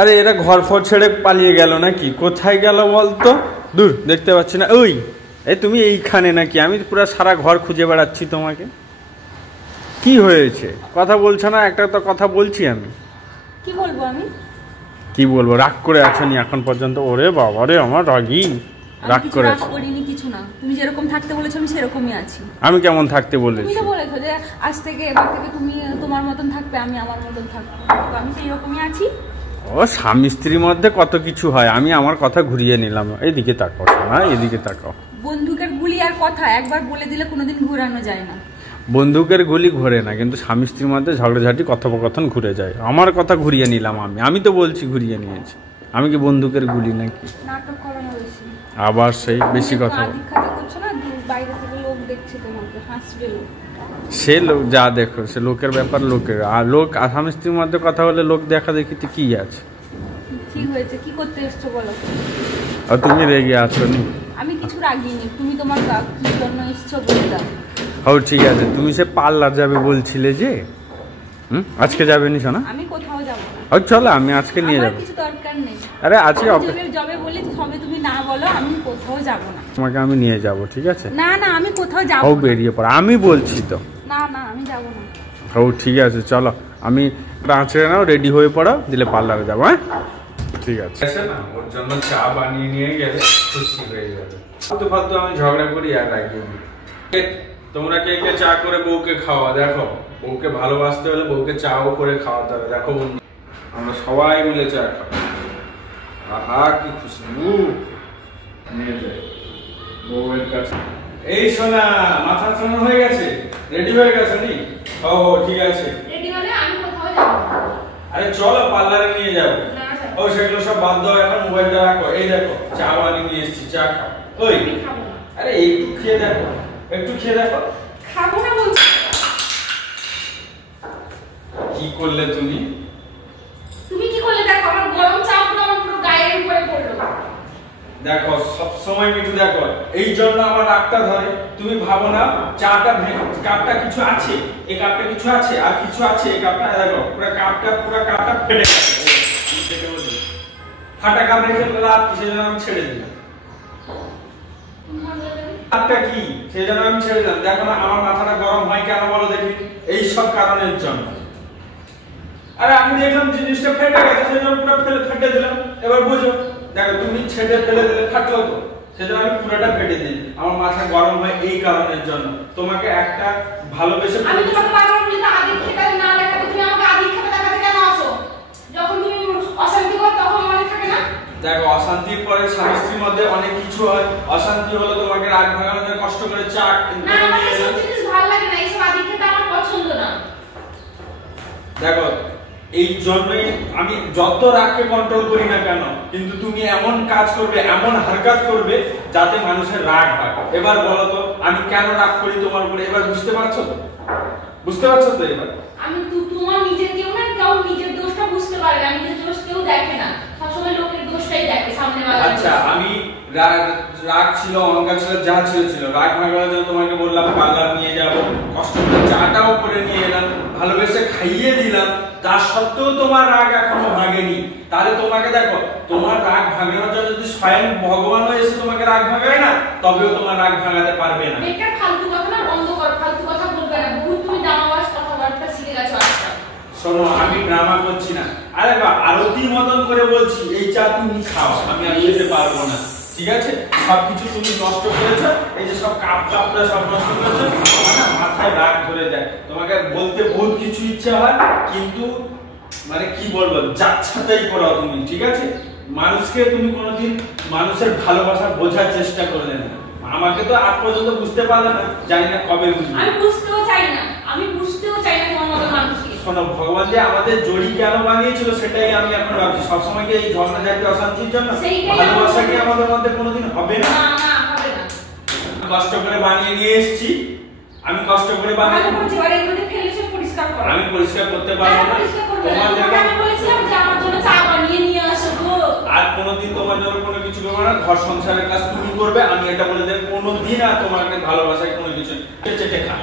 আরে এরা ঘর ফর ছেড়ে পালিয়ে গেল নাকি? কোথায় গেল বলতো? দূর দেখতে পাচ্ছি না। ওই এই তুমি এইখানে নাকি? আমি পুরো সারা ঘর খুঁজে বেড়াচ্ছি তোমাকে। কি হয়েছে? কথা বলছো না? একটা তো কথা বলছি আমি। কি বলবো আমি? কি বলবো? রাগ করে আছো নি এখন পর্যন্ত? ওরে বাবা রে, আমার রাগী। রাগ করে আছো? করিনি কিছু না, তুমি যেরকম থাকতে বলেছো আমি সেরকমই আছি। আমি কেমন থাকতে বলেছি? তুমি তো বলেছো যে আজ থেকে এবার থেকে তুমি তোমার মতন থাকবে, আমি আমার মতন থাকবো, তো আমি সেই রকমই আছি। ও স্বামী স্ত্রীর মধ্যে কত কিছু হয়, আমি আমার কথা ঘুরিয়ে নিলাম। এইদিকে তাকাও না, এদিকে তাকাও। বন্দুকের গুলি আর কথা একবার বলে দিলে কোনোদিন ঘোরানো যায় না। বন্দুকের গুলি ঘোরে না, কিন্তু স্বামী স্ত্রীর মধ্যে ঝগড়াঝাটি কথোপকথন ঘুরে যায়। আমার কথা ঘুরিয়ে নিলাম আমি তো বলছি ঘুরিয়ে নিয়েছি। আমি কি বন্দুকের গুলি নাকি? নাটক করো না বেশি। আবার সেই বেশি কথা করছো না, বাইরে থেকে লোক দেখছে তোমাকে, হাসবে লোক। সে লোক যা দেখো, সে লোকের ব্যাপার লোকের। আর লোক স্বামী স্ত্রীর মধ্যে কথা বলে লোক দেখা দেখিতে কি আছে? কি হয়েছে? কি করতে এসছো বলো? আর তুমি রেগে আছো নি? আমি কিছু রাগিনি, তুমি তোমার কি জন্য এসছো বলে দাও। ও ঠিক আছে, তুমি সে পার্লার যাবে বলছিলে যে, আজকে যাবে নি? শোনা, আমি কোথাও যাবো না। ও চলো, আমি আজকে নিয়ে যাবো। কিছু দরকার নেই। আরে আজকে যাবে বলে সবে তুমি না বলো, আমি কোথাও যাবো না। তোমাকে আমি নিয়ে যাব, ঠিক আছে? না না, আমি কোথাও যাবো না। ও বেরিয়ে পড়ো, আমি বলছি তো। না না, আমি যাবো না। ও ঠিক আছে, চলো, আমি ছেড়ে নাও, রেডি হয়ে পড়ো, দিলে পার্লারে যাবো। হ্যাঁ ঠিক আছে। না, ওর জন্য চা বানিয়ে নিয়ে গেলে খুশি হয়ে যাবে। ফালতু ফালতু আমি ঝগড়া করি আর রাগিয়ে দিই। তোমরা কে কে চা করে বউকে খাওয়া? দেখো, বউকে ভালোবাসতে হলে বউকে চাও করে খাওয়াতে হবে। দেখো আমরা সবাই মিলে চা খাবো। আহা কি খুশবু নিয়ে যাই বউয়ের কাছে। এই সোনা, মাথা স্নান হয়ে গেছে? রেডি হয়ে গেছে নি? ও ঠিক আছে। রেডি হলে আমি কোথাও যাবো না। আরে চলো, পার্লারে নিয়ে যাবো। ও সেগুলো সব বাদ দাও, এখন মোবাইলটা রাখো। এই দেখো চা বানিয়ে নিয়ে এসেছি, চা খাও। ওই আরে একটু খেয়ে দেখো, একটু খেয়ে দেখো। খাবো না বলছি। কি করলে তুমি? তুমি কি করলে? দেখো আমার গরম চা পুরো গায়ের উপরে পড়লো। দেখো সবসময় মিঠু, দেখো এই জন্য আমার রাগটা ধরে। তুমি ভাবো না চাটা কাপটা কিছু আছে, এই কাপটা কিছু আছে, আর কিছু আছে এই কাপটা। দেখো পুরো কাপটা ফেটে গেছে। ফাটা কাপ রেখে রাত কিসের জন্য আমি ছেড়ে দিলাম? কাপটা কি সেই জন্য আমি ছেড়ে দিলাম। দেখো না আমার মাথাটা গরম হয় কেন বলো দেখি? এই সব কারণের জন্য। আরে আমি দেখলাম জিনিসটা ফেটে গেছে, সেই জন্য পুরো ফেটে দিলাম। এবার বুঝো, দেখো তুমি ছেড়ে ফেলে দিলে ফাটলো তো, সেজন্য আমি পুরোটা ফেটে দিই। আমার মাথা গরম হয় এই কারণের জন্য। তোমাকে একটা ভালোবেসে আমি তোমাকে বারবার বলি না আদিক্ষেতা না দেখাতে, তুমি আমাকে আদিক্ষেতা দেখাতে কেন আসো? যখন তুমি অশান্তি করো তখন মনে থাকে না? দেখো অশান্তির পরে স্বামী স্ত্রীর মধ্যে অনেক কিছু হয়। অশান্তি হলো তোমাকে রাগ ভাঙানোর জন্য কষ্ট করে চা না, আমার এসব জিনিস ভালো লাগে না, এইসব আদিক্ষেতা আমার পছন্দ না। দেখো এই জন্যই আমি যত রাগকে কন্ট্রোল করি না কেন, কিন্তু তুমি এমন কাজ করবে, এমন হারকাত করবে যাতে মানুষের রাগ হয়। এবার বলো তো আমি কেন রাগ করি তোমার উপরে? এবার বুঝতে পারছো তো? বুঝতে পারছো তো? এবার আমি তোমার নিজের কেউ না, কেউ নিজের দোষটা বুঝতে পারে না, নিজের দোষ কেউ দেখে না, সবসময় লোকের দোষটাই দেখে সামনে বালা। আচ্ছা আমি রাগ ছিল, অহংকার ছিল, যা ছিল, রাগ ভাঙানোর জন্য তোমাকে বললাম পার্লার নিয়ে যাবো, কষ্ট করে চাটাও করে নিয়ে এলাম, ভালোবেসে খাইয়ে দিলাম, তার সত্ত্বেও তোমার রাগ এখনো ভাঙেনি। তাহলে তোমাকে দেখো, তোমার রাগ ভাঙানোর জন্য যদি স্বয়ং ভগবানও এসে তোমাকে রাগ ভাঙায় না, তবেও তোমার রাগ ভাঙাতে পারবে না। বেকার ফালতু কথা না বন্ধ কর, ফালতু কথা বলবে না। বহুত তুমি ড্রামাবাজ কথাবার্তা শিখে গেছো আজকাল। শোনো, আমি ড্রামা করছি না। আরে বা আরতি মতন করে বলছি, এই চা তুমি খাও, আমি আর খেতে পারবো না, ঠিক আছে? সবকিছু তুমি নষ্ট করেছো, এই যে সব কাপটা সব নষ্ট করেছো। আমার না মাথায় রাগ ধরে যায়। তোমাকে বলতে বহুত কিছু ইচ্ছা হয়, কিন্তু মানে কি বলবো, যাচ্ছাতাই করো তুমি, ঠিক আছে? মানুষকে তুমি কোনোদিন মানুষের ভালোবাসা বোঝার চেষ্টা করলে না। আমাকে তো আজ পর্যন্ত বুঝতে পারলে না, জানি না কবে বুঝবে। আমি বুঝতেও চাই না, আমি বুঝতেও চাই না তোমার মতো মানুষকে। শোনো, ভগবান যে আমাদের জড়ি কেন বানিয়েছিল সেটাই আমি এখন ভাবছি। সবসময় কি এই ঝগড়া জাতীয় অশান্তির জন্য? ভালোবাসা কি আমাদের মধ্যে কোনোদিন হবে না? না, হবে না। কষ্ট করে বানিয়ে নিয়ে এসেছি, আমি কষ্ট করে বানিয়ে আমি পরিষ্কার করতে পারবো না। আমি বলেছিলাম যে আমার জন্য চা বানিয়ে নিয়ে আসো গো। আর কোনোদিন তোমার জন্য কোনো কিছু করবো না। ঘর সংসারের কাজ তুমি করবে, আমি এটা বলে দেব কোনোদিন আর তোমাকে ভালোবাসায় কোনো কিছু চেটে খা।